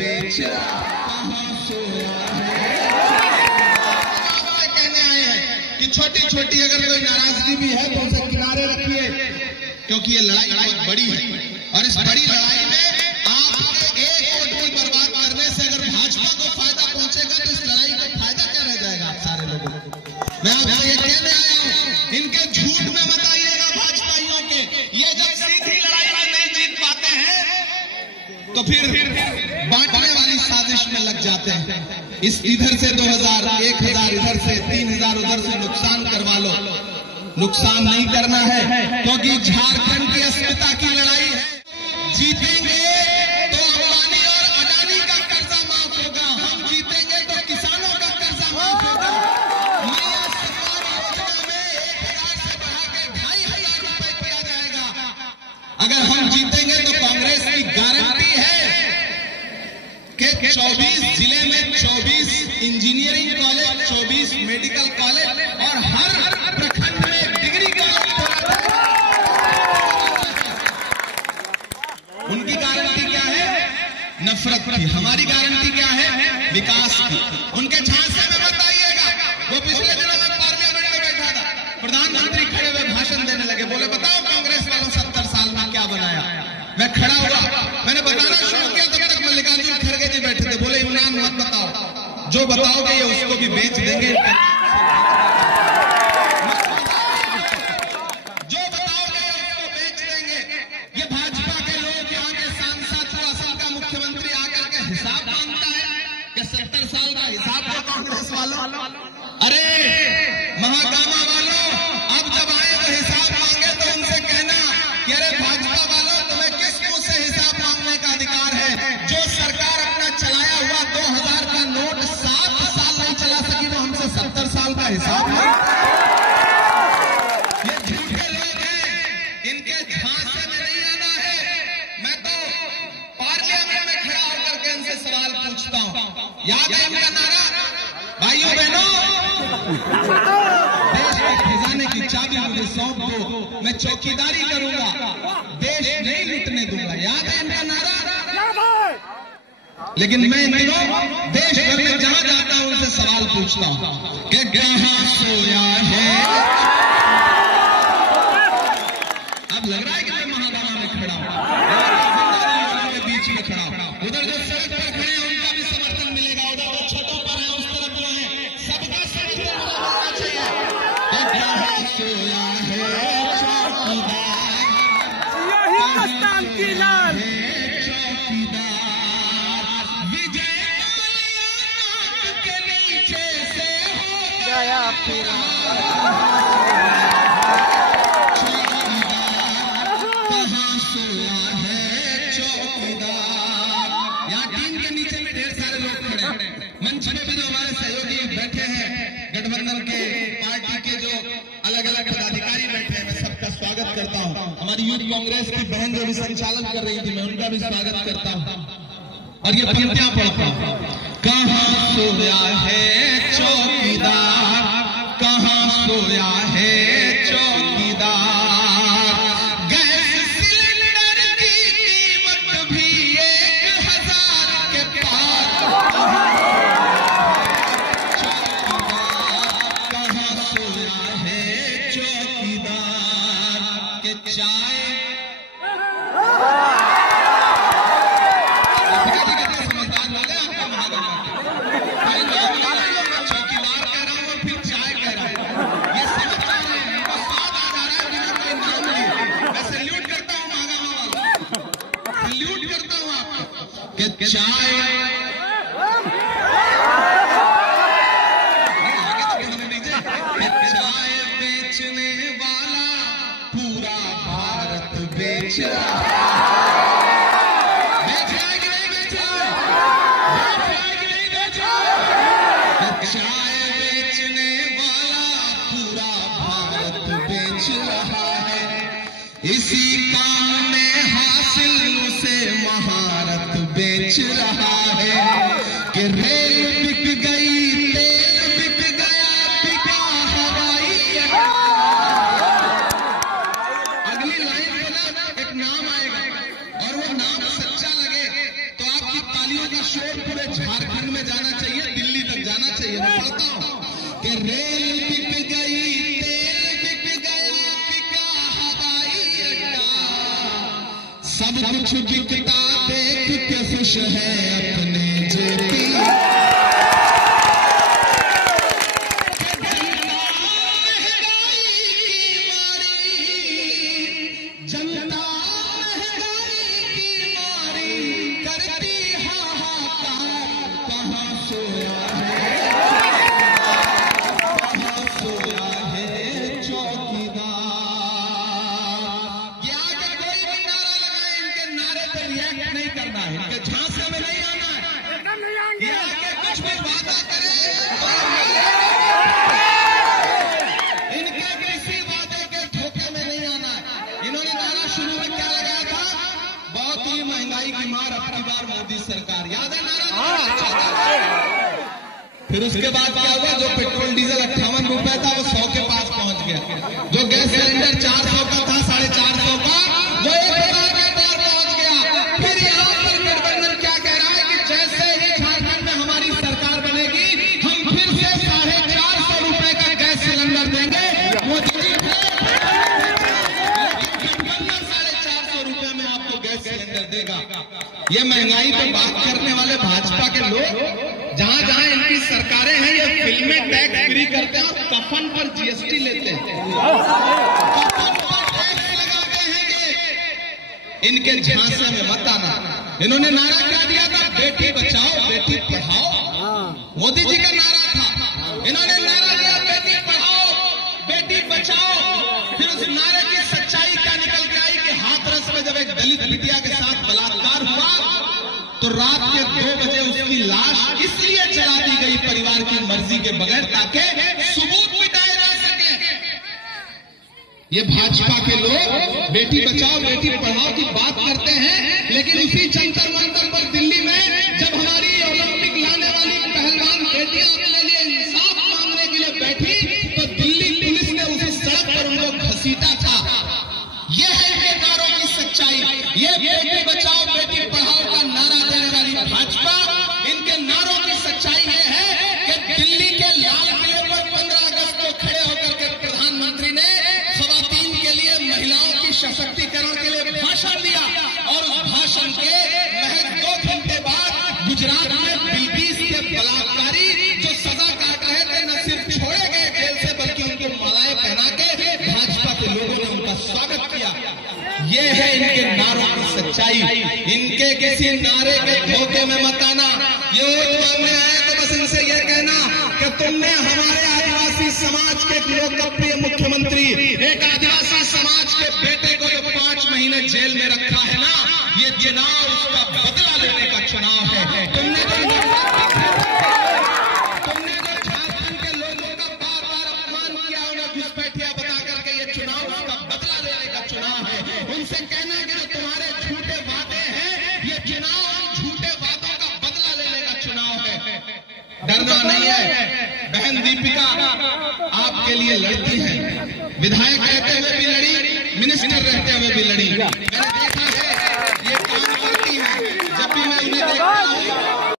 बेच कहाँ सोया है। कहने आए हैं कि छोटी छोटी अगर कोई नाराजगी भी है तो उसे किनारे रखिए, क्योंकि ये लड़ाई बहुत बड़ी है और इस बड़ी लड़ाई में आपके एक वोट को बर्बाद करने से अगर भाजपा को फायदा पहुंचेगा तो इस लड़ाई का फायदा क्या रह जाएगा आप सारे लोगों को। मैं आपसे ये कहने आया हूं, इनके झूठ में मत आइएगा भाजपाइयों के। ये जब सीधी लड़ाई में नहीं जीत पाते हैं तो फिर बांटने वाली साजिश में लग जाते हैं। इस इधर से 2000, 1000 इधर से 3000 उधर से नुकसान करवा लो। नुकसान नहीं करना है, क्योंकि झारखंड की अस्मिता की लड़ाई है। जीतेंगे तो अंबानी और अडानी का कर्जा माफ होगा, हम जीतेंगे तो किसानों का कर्जा माफ होगा। मैया सरकारी योजना में 1000 से बढ़ा के 2500 रुपए किया जाएगा। अगर हम जीतेंगे तो कांग्रेस की गारंटी है कि 24 जिले में 24 इंजीनियरिंग कॉलेज, 24 मेडिकल कॉलेज और हर प्रखंड में डिग्री कॉलेज खोला जाएगा। उनकी गारंटी क्या है? नफरत की। हमारी गारंटी क्या है? विकास की। उनके झांसे में मत आइएगा। वो पिछले दिनों में पार्लियामेंट में बैठा था, प्रधानमंत्री खड़े हुए भाषण देने लगे, बोले बताओ कांग्रेस वालों 70 साल में क्या बनाया। मैं खड़ा हुआ, मैंने बताना शुरू किया, तब तक मल्लिकार्जुन खड़गे जी बैठे थे। बोले इमरान मत बताओ, जो बताओगे ये उसको भी बेच देंगे। जो बताओगे उसको बेच देंगे। ये भाजपा के लोग, यहाँ के सांसद, 84 साल का मुख्यमंत्री आकर के हिसाब मांगता है कि 70 साल का हिसाब दो कांग्रेस वालों। अरे महागामा वालों, अब जब आए तो हिसाब मांगे तो उनसे कहना कि अरे भाजपा वालों, तुम्हें किस मुंह से हिसाब मांगने का अधिकार है? जो सरकार अपना चलाया हुआ 2000 का नोट 7 साल नहीं चला सकी, वो हमसे 70 साल का हिसाब मांगता है। ये झूठे लोग हैं, इनके झांसे में नहीं आना है। मैं तो पार्लियामेंट में खड़ा होकर के इनसे सवाल पूछता हूं। याद है इनका नारा? भाइयों बहनों, देश के खजाने की चाबी मुझे सौंप दो, मैं चौकीदारी करूंगा, देश नहीं लूटने दूंगा। याद है इनका नारा? लेकिन मैं इन दिनों देश भर में जहां जाता हूं उनसे सवाल पूछता हूं कि कहां सोया है। अब लग रहा है कि मैं महागामा में खड़ा हूं, के बीच में खड़ा हूं। उधर जो सड़क पर खड़े हैं उनका भी समर्थन मिलेगा, उधर जो छतों पर है उस तरफ जो है सबका समर्थन मिलना चाहिए। कहां सोया है चौकीदार, यही हिंदुस्तान की लाल चौकीदार, विजय के नीचे से हो गया फिर। कहां सोया है चौकीदार। यहाँ टीम के नीचे में ढेर सारे लोग खड़े हैं। मंच में भी जो हमारे सहयोगी बैठे हैं, गठबंधन के पार्टी के जो अलग अलग पदाधिकारी बैठे हैं, मैं सबका स्वागत करता हूँ। हमारी यूथ कांग्रेस की बहन जो भी संचालन कर रही थी, मैं उनका भी स्वागत करता हूँ। और ये पंक्तियां पढ़ता हूँ। कहां सोया है चौकीदार, कहां सोया है चौकीदार, गैस सिलेंडर की कीमत भी 1000 के पार। कहां सोया है चौकीदार के चाय चौकीदार कह रहा हूँ, फिर चाय कह रहा हूँ। ये समझ पा रहे हैं, इनको स्वाद आ जा रहा है बिना कोई नाम लिए। मैं सैल्यूट करता हूँ महागामा वालों, सैल्यूट करता हूँ आपको कि चाय चाय बेचने वाला पूरा भारत बेच रहा है। बेच रहा है कि नहीं बेच रहा है? बेच रहा है कि नहीं बेच रहा है? चाय बेचने वाला पूरा भारत बेच रहा है। इसी काम में हासिल उसे महारत बेच रहा है कि रेल बिक गई, तेल बिक गया, बिका हवाई जहाज। अगली लाइन में ना एक नाम आएगा और वो नाम सच्चा लगे तो आपकी तालियों का शोर पूरे झारखंड में जाना चाहिए, दिल्ली तक जाना चाहिए। मैं पढ़ता हूं कि रेल बिक गई, तेल बिक गया, बिका हवाई अड्डा, सब कुछ बिकता देख के खुश है अपने जेबी। मोदी सरकार, याद है नारा? फिर उसके बाद क्या हुआ? जो पेट्रोल डीजल 58 रुपए था वो 100 के पास पहुंच गया। जो गैस सिलेंडर 400 का था, 450 का, वो 1000 के पार पहुंच गया। फिर यहाँ पर गठबंधन क्या कह रहा है कि जैसे ही झारखंड में हमारी सरकार बनेगी हम फिर से 450 रुपए का गैस सिलेंडर देंगे। मोदी जी गठबंधन 450 रुपए में आपको गैस सिलेंडर देगा। ये महंगाई पे बात करने वाले भाजपा के लोग, जहां जहां इनकी सरकारें हैं, ये फिल्में टैक्स फ्री करते हैं और कफन पर जीएसटी लेते हैं, कफन पर टैक्स लगाते हैं। ये इनके झांसे में मत आना। इन्होंने नारा क्या दिया था? बेटी बचाओ बेटी पढ़ाओ, मोदी जी का नारा था। इन्होंने नारा दिया बेटी पढ़ाओ बेटी बचाओ। फिर उस नारे की सच्चाई क्या निकल के आई कि हाथरस में जब एक दलित बिटिया के साथ बलात्कार हुआ तो रात के 2 बजे उसकी लाश इसलिए जला दी गई परिवार की मर्जी के बगैर, ताकि सबूत मिटाए जा सके। ये भाजपा के लोग बेटी बचाओ बेटी पढ़ाओ की बात करते हैं, लेकिन उसी जंतर मंतर पर दिल्ली में जब हमारी ओलंपिक लाने वाली पहलवान बेटियां अपने लिए इंसाफ मांगने के लिए बैठी तो दिल्ली पुलिस ने उसे सड़क पर उनको घसीटा था। यह है इनके नारों की सच्चाई। ये बेटी बचाओ बेटी पढ़ाओ का नारा देने वाली भाजपा, इनके नारों की सच्चाई ये है कि दिल्ली के लाल किले पर 15 अगस्त को खड़े होकर के प्रधानमंत्री ने खवातीन के लिए, महिलाओं की सशक्तिकरण के लिए भाषण दिया और उस भाषण के महज 2 घंटे बाद गुजरात में बिल्किस के बलात्कारी जो सजा काट रहे थे न सिर्फ छोड़े गए जेल से, बल्कि उनको मालाएं पहना के भाजपा के लोगों ने उनका स्वागत किया। ये है इनके नारों की सच्चाई। इनके किसी नारे के धोखे में मत आना। ये वोट मांगने आए तो बस इनसे ये कहना कि तुमने हमारे आदिवासी समाज के लोकप्रिय मुख्यमंत्री, एक आदिवासी समाज के बेटे को जो 5 महीने जेल में रखा है ना, ये चुनाव उसका बदला लेने का चुनाव है। तुमने जो झारखंड के लोगों का बार बार अपमान किया, उन्हें घुसपैठिया बता करके, ये चुनाव उसका बदला लेने का चुनाव है। उनसे कहना कि जो तुम्हारे झूठे वादे हैं, ये चुनाव उन झूठे वादों का बदला लेने का चुनाव है। डरना नहीं है। बहन दीपिका आपके लिए लड़ती है, विधायक रहते हुए भी लड़ी, मिनिस्टर रहते हुए भी लड़ी। मैंने देखा